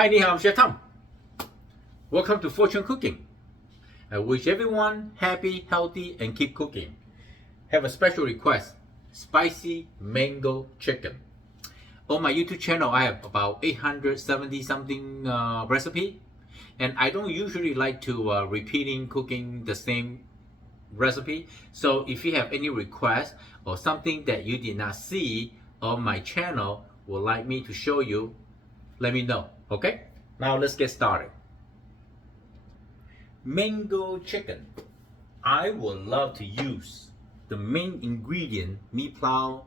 Hi, ni hao, I'm Chef Tom. Welcome to Fortune Cooking. I wish everyone happy, healthy, and keep cooking. Have a special request: spicy mango chicken. On my YouTube channel, I have about 870 something recipe, and I don't usually like to repeating cooking the same recipe. So if you have any request or something that you did not see on my channel, would like me to show you, let me know. Okay, now let's get started. Mango chicken. I would love to use the main ingredient, meat plow,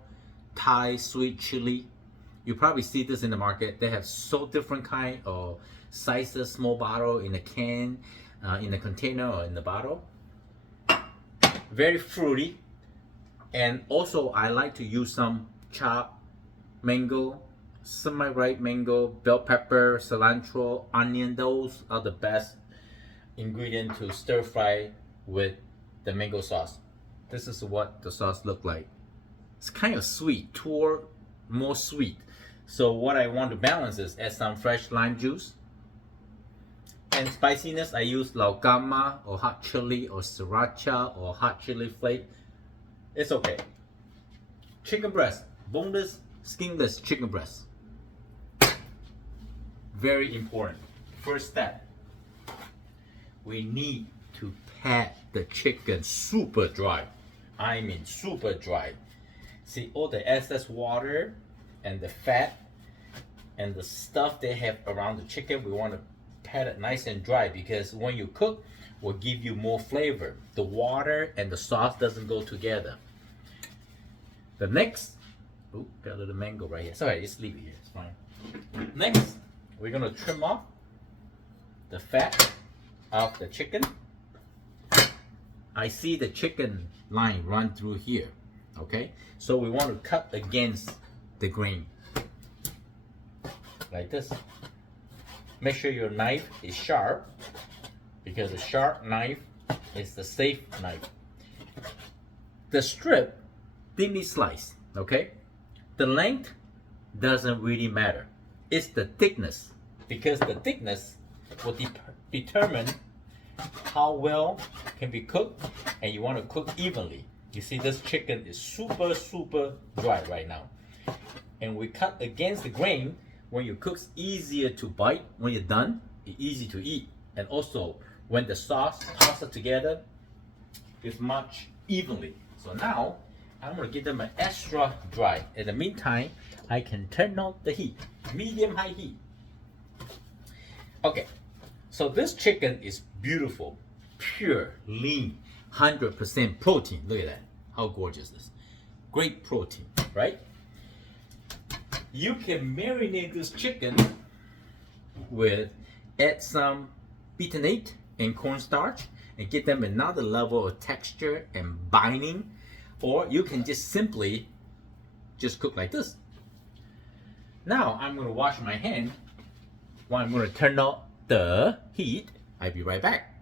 Thai sweet chili. You probably see this in the market. They have so different kind of sizes, small bottle, in a can, in a container, or in the bottle. Very fruity. And also I like to use some chopped mango, semi-ripe mango, bell pepper, cilantro, onion. Those are the best ingredient to stir fry with the mango sauce. This is what the sauce look like. It's kind of sweet, more sweet. So what I want to balance is add some fresh lime juice. And spiciness, I use lao gama or hot chili or sriracha or hot chili flake. It's okay. Chicken breast, boneless, skinless chicken breast. Very important. First step, we need to pat the chicken super dry. I mean super dry. See all the excess water and the fat and the stuff they have around the chicken, we want to pat it nice and dry, because when you cook, will give you more flavor. The water and the sauce doesn't go together. The next, oh, got a little mango right here. Sorry, just leave it here, it's fine. Next, we're gonna trim off the fat of the chicken. I see the chicken line run through here, okay? So we want to cut against the grain, like this. Make sure your knife is sharp, because a sharp knife is the safe knife. The strip, thinly sliced, okay? The length doesn't really matter. It's the thickness, because the thickness will determine how well can be cooked, and you want to cook evenly. You see this chicken is super dry right now, and we cut against the grain. When you cook, it's easier to bite. When you're done, it's easy to eat. And also, when the sauce tosses together, it's much evenly. So now, I'm gonna give them an extra dry. In the meantime, I can turn on the heat, medium-high heat. Okay, so this chicken is beautiful, pure, lean, 100% protein. Look at that, how gorgeous this is. Great protein, right? You can marinate this chicken with, add some beetroot and cornstarch and get them another level of texture and binding. Or you can just simply just cook like this. Now I'm going to wash my hand while I'm going to turn on the heat. I'll be right back.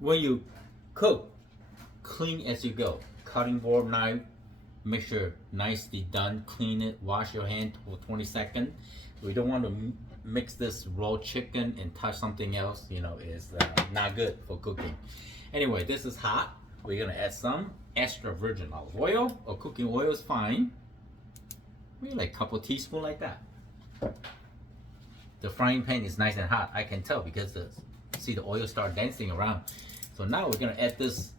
When you cook, clean as you go. Cutting board, knife, make sure nicely done. Clean it, wash your hand for 20 seconds. We don't want to mix this raw chicken and touch something else. You know, it's not good for cooking. Anyway, this is hot. We're gonna add some extra virgin olive oil, or cooking oil is fine. Maybe like a couple teaspoons like that. The frying pan is nice and hot. I can tell because see the oil start dancing around. So now we're gonna add this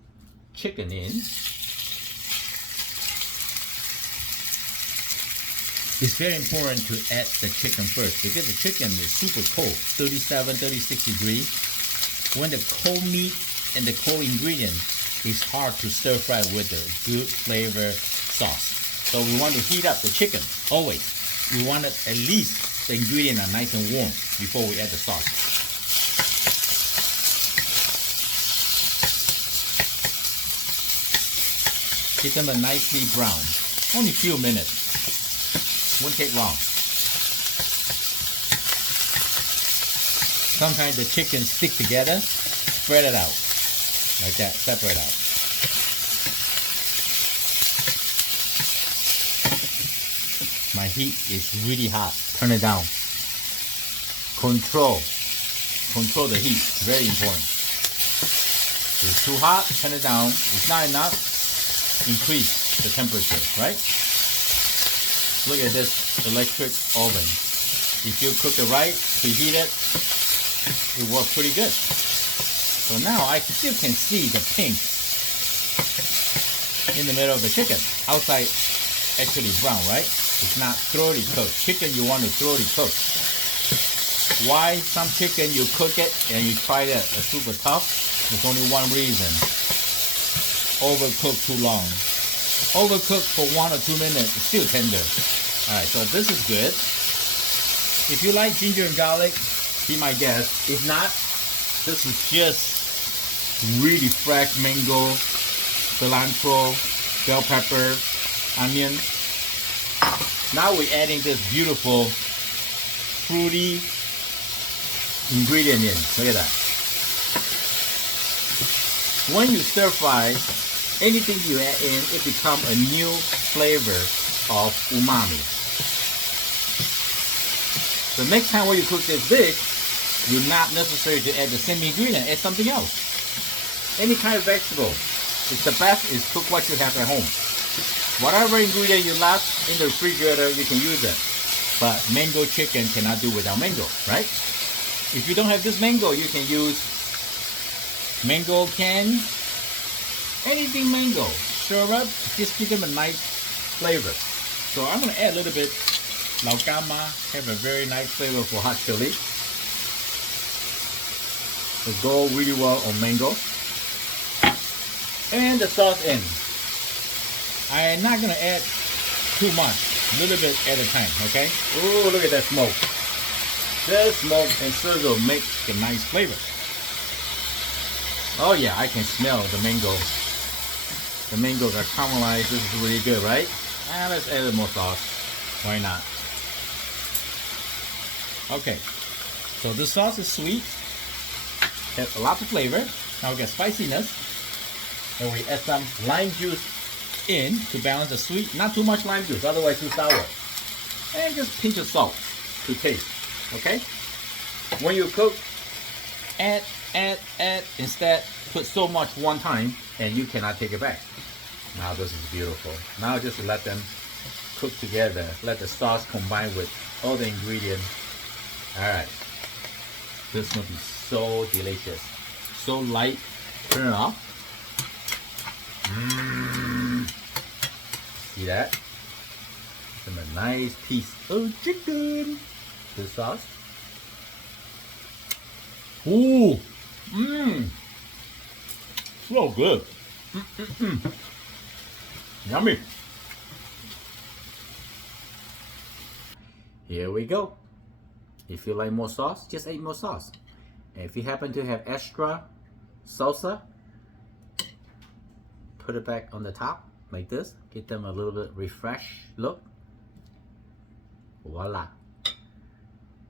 chicken in. It's very important to add the chicken first, because the chicken is super cold, 37, 36 degrees. When the cold meat and the cold ingredient, it's hard to stir fry with the good flavor sauce. So we want to heat up the chicken, always. We want it, at least the ingredients are nice and warm before we add the sauce. Get them a nicely brown, only a few minutes. Won't take long. Sometimes the chicken stick together. Spread it out like that. Separate out. My heat is really hot. Turn it down. Control the heat, very important. If it's too hot, turn it down. If it's not enough, increase the temperature, right? Look at this electric oven. If you cook it right, preheat it, it works pretty good. So now I still can see the pink in the middle of the chicken. Outside actually brown, right? It's not thoroughly cooked. Chicken you want to thoroughly cook. Why some chicken you cook it and you try it super tough? There's only one reason. Overcooked too long. Overcooked for 1 or 2 minutes, it's still tender. Alright, so this is good. If you like ginger and garlic, be my guest. If not, this is just really fresh mango, cilantro, bell pepper, onion. Now we're adding this beautiful fruity ingredient in. Look at that. When you stir fry, anything you add in, it becomes a new flavor of umami. The next time when you cook this big, you're not necessary to add the same ingredient, add something else. Any kind of vegetable. It's the best is cook what you have at home. Whatever ingredient you left in the refrigerator, you can use it. But mango chicken cannot do without mango, right? If you don't have this mango, you can use mango can, anything mango, syrup, just give them a nice flavor. So I'm going to add a little bit Lao Gama, have a very nice flavor for hot chili. It'll go really well on mango. And the sauce in. I'm not going to add too much, a little bit at a time, okay? Oh, look at that smoke. The smoke and sizzle make a nice flavor. Oh yeah, I can smell the mango. The mangoes are caramelized. This is really good, right? And let's add a little more sauce. Why not? Okay, so this sauce is sweet. Has a lot of flavor. Now we get spiciness. And we add some lime juice in to balance the sweet. Not too much lime juice, otherwise too sour. And just pinch of salt to taste. Okay? When you cook, add. Instead, put so much one time and you cannot take it back. Now this is beautiful. Now just let them cook together. Let the sauce combine with all the ingredients. Alright. This is going to be so delicious. So light. Turn it off. See that? Some a nice piece of chicken. This sauce. Ooh. So good. Yummy. Here we go. If you like more sauce, just add more sauce. And if you happen to have extra salsa, put it back on the top like this. Give them a little bit refresh look. Voila.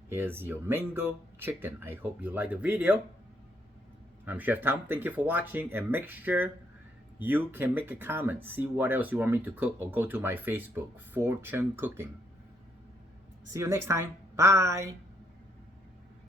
Here's your mango chicken. I hope you like the video. I'm Chef Tom. Thank you for watching, and make sure you can make a comment. See what else you want me to cook, or go to my Facebook, Fortune Cooking. See you next time. Bye.